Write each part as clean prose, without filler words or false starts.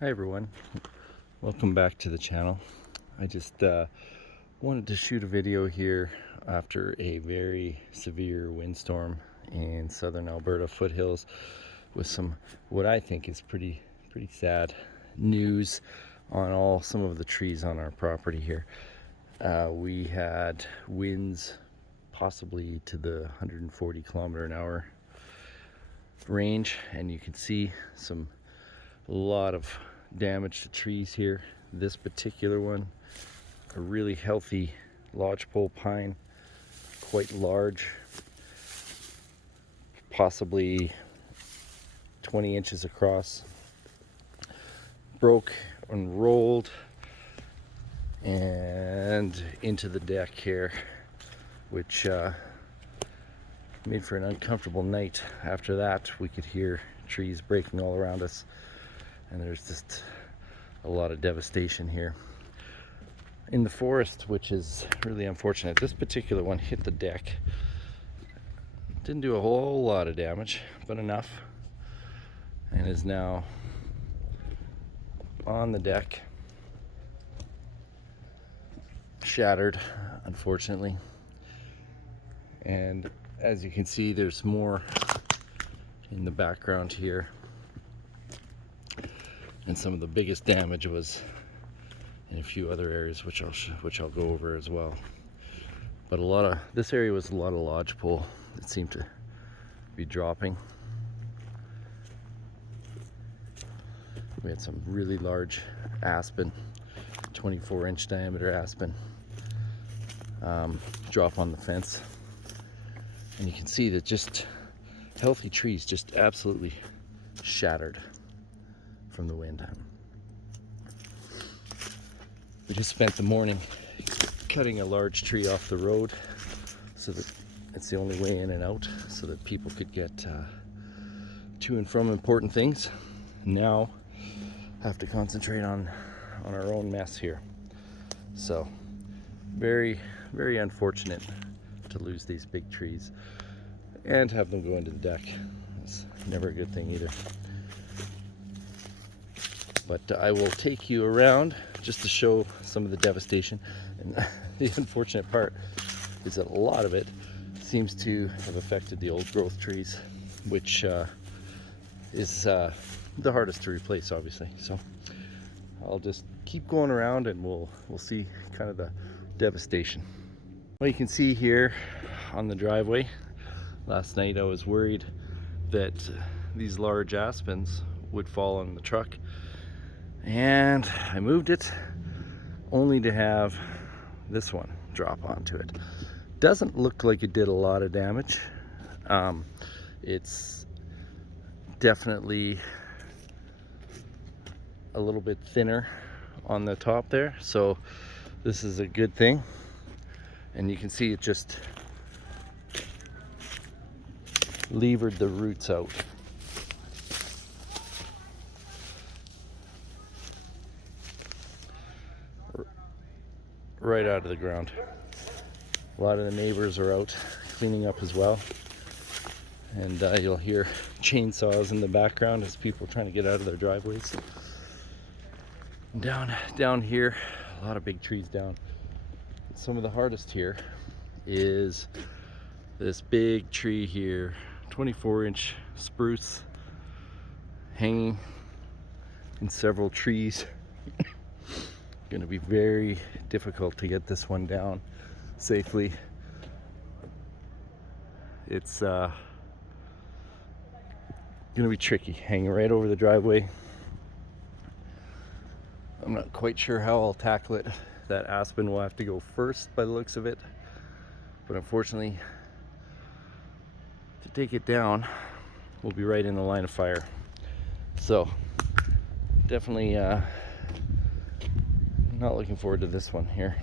Hi everyone, welcome back to the channel. I just wanted to shoot a video here after a very severe windstorm in southern Alberta foothills with some what I think is pretty sad news on some of the trees on our property here. We had winds possibly to the 140 kilometer an hour range, and you can see a lot of damage to trees here. This particular one, a really healthy lodgepole pine, quite large, possibly 20 inches across, broke and rolled and into the deck here, which made for an uncomfortable night. After that, we could hear trees breaking all around us, and there's just a lot of devastation here in the forest, which is really unfortunate. This particular one hit the deck, didn't do a whole lot of damage, but enough, and is now on the deck, shattered, unfortunately. And as you can see, there's more in the background here, and some of the biggest damage was in a few other areas, which I'll go over as well. But this area was a lot of lodgepole that seemed to be dropping. We had some really large aspen, 24-inch diameter aspen, drop on the fence, and you can see that just healthy trees just absolutely shattered from the wind. We just spent the morning cutting a large tree off the road so that it's the only way in and out, so that people could get to and from important things. Now have to concentrate on our own mess here. So very unfortunate to lose these big trees and have them go into the deck. It's never a good thing either. But I will take you around just to show some of the devastation. And the unfortunate part is that a lot of it seems to have affected the old growth trees, which is the hardest to replace, obviously. So I'll just keep going around and we'll see kind of the devastation. Well, you can see here on the driveway, last night I was worried that these large aspens would fall on the truck, and I moved it only to have this one drop onto it. Doesn't look like it did a lot of damage. It's definitely a little bit thinner on the top there, so this is a good thing. And you can see it just levered the roots out. Right out of the ground. A lot of the neighbors are out cleaning up as well, and you'll hear chainsaws in the background as people are trying to get out of their driveways. Down here, a lot of big trees down. Some of the hardest here is this big tree here, 24-inch spruce, hanging in several trees. Going to be very difficult to get this one down safely. It's going to be tricky, hanging right over the driveway. I'm not quite sure how I'll tackle it. That aspen will have to go first by the looks of it, but unfortunately, to take it down, we'll be right in the line of fire. So definitely not looking forward to this one here.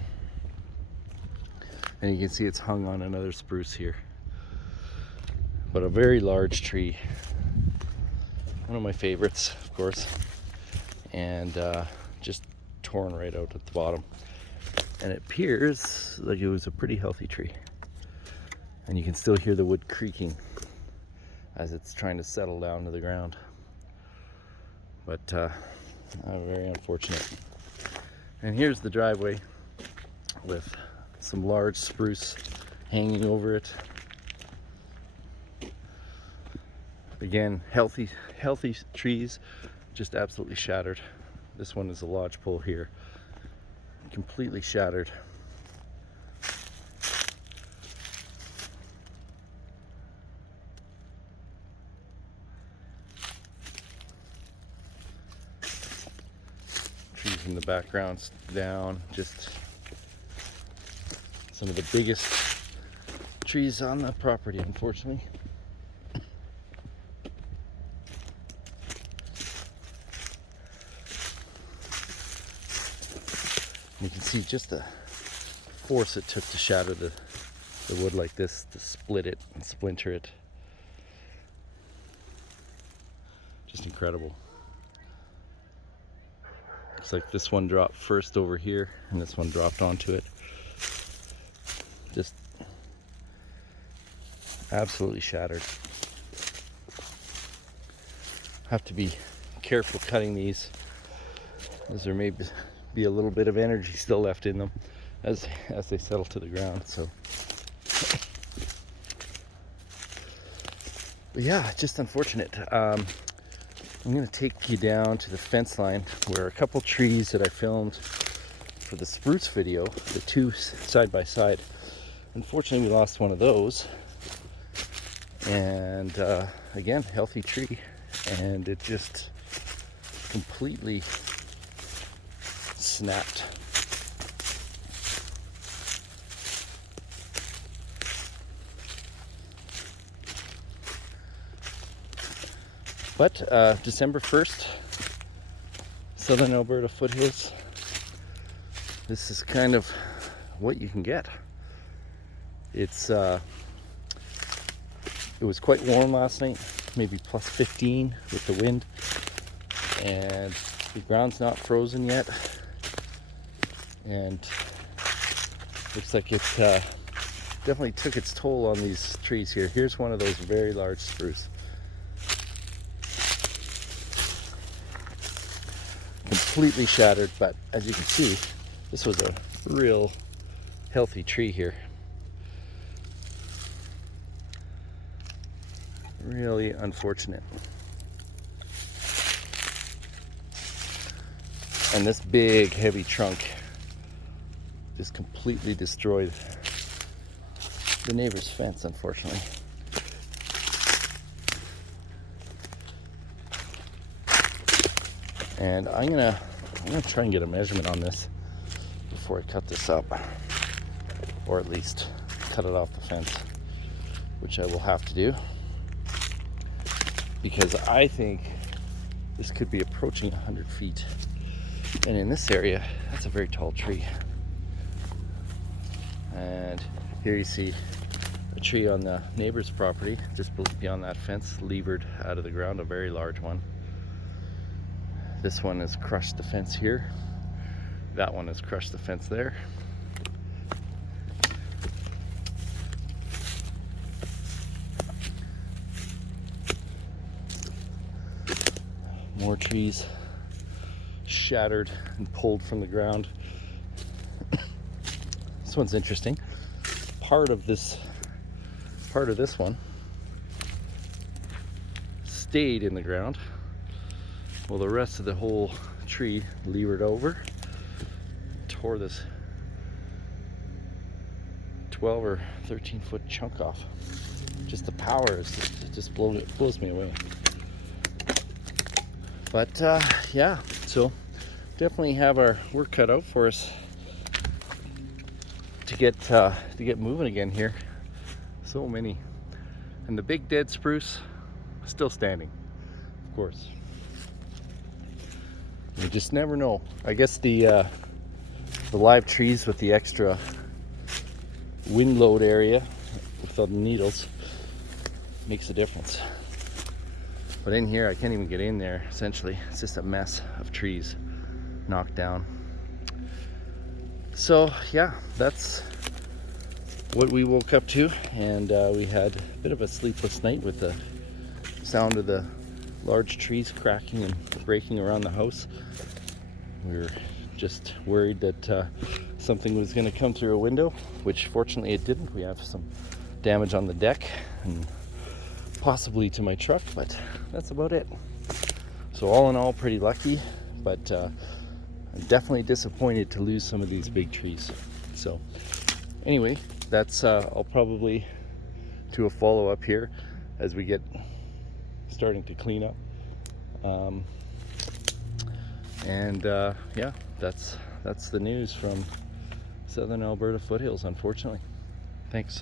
And you can see it's hung on another spruce here, but a very large tree, one of my favorites, of course, and just torn right out at the bottom. And it appears like it was a pretty healthy tree, and you can still hear the wood creaking as it's trying to settle down to the ground. But Very unfortunate. And here's the driveway with some large spruce hanging over it. Again, healthy trees, just absolutely shattered. This one is a lodgepole here, completely shattered. Trees in the background's down, just some of the biggest trees on the property, unfortunately. You can see just the force it took to shatter the wood like this, to split it and splinter it. Just incredible. Looks like this one dropped first over here and this one dropped onto it. Just absolutely shattered. Have to be careful cutting these, as there may be a little bit of energy still left in them as they settle to the ground. So but yeah, just unfortunate. I'm going to take you down to the fence line where a couple trees that I filmed for the spruce video, the two side by side, unfortunately we lost one of those. And again, healthy tree, and it just completely snapped. But December 1st, Southern Alberta foothills, this is kind of what you can get. It's it was quite warm last night, maybe plus 15 with the wind, and the ground's not frozen yet, and looks like it definitely took its toll on these trees here. Here's one of those very large spruce, completely shattered, but as you can see, this was a real healthy tree here. Really unfortunate. And this big heavy trunk just completely destroyed the neighbor's fence, unfortunately. And I'm gonna try and get a measurement on this before I cut this up, or at least cut it off the fence, which I will have to do, because I think this could be approaching 100 feet. And in this area, that's a very tall tree. And here you see a tree on the neighbor's property, just beyond that fence, levered out of the ground, a very large one. This one has crushed the fence here. That one has crushed the fence there. More trees shattered and pulled from the ground. This one's interesting. Part of this one stayed in the ground, while the rest of the whole tree levered over, tore this 12 or 13 foot chunk off. Just the power is just blows me away. But yeah, so definitely have our work cut out for us to get moving again here. So many, and the big dead spruce still standing, of course. You just never know. I guess the live trees with the extra wind load area with the needles makes a difference. But in here, I can't even get in there, essentially. It's just a mess of trees knocked down. So yeah, that's what we woke up to, and we had a bit of a sleepless night with the sound of the large trees cracking and breaking around the house. We were just worried that something was going to come through a window, which fortunately it didn't. We have some damage on the deck and possibly to my truck, but that's about it. So all in all, pretty lucky, but I'm definitely disappointed to lose some of these big trees. So anyway, that's I'll probably do a follow-up here as we get starting to clean up. Yeah, that's the news from southern Alberta foothills, unfortunately. Thanks.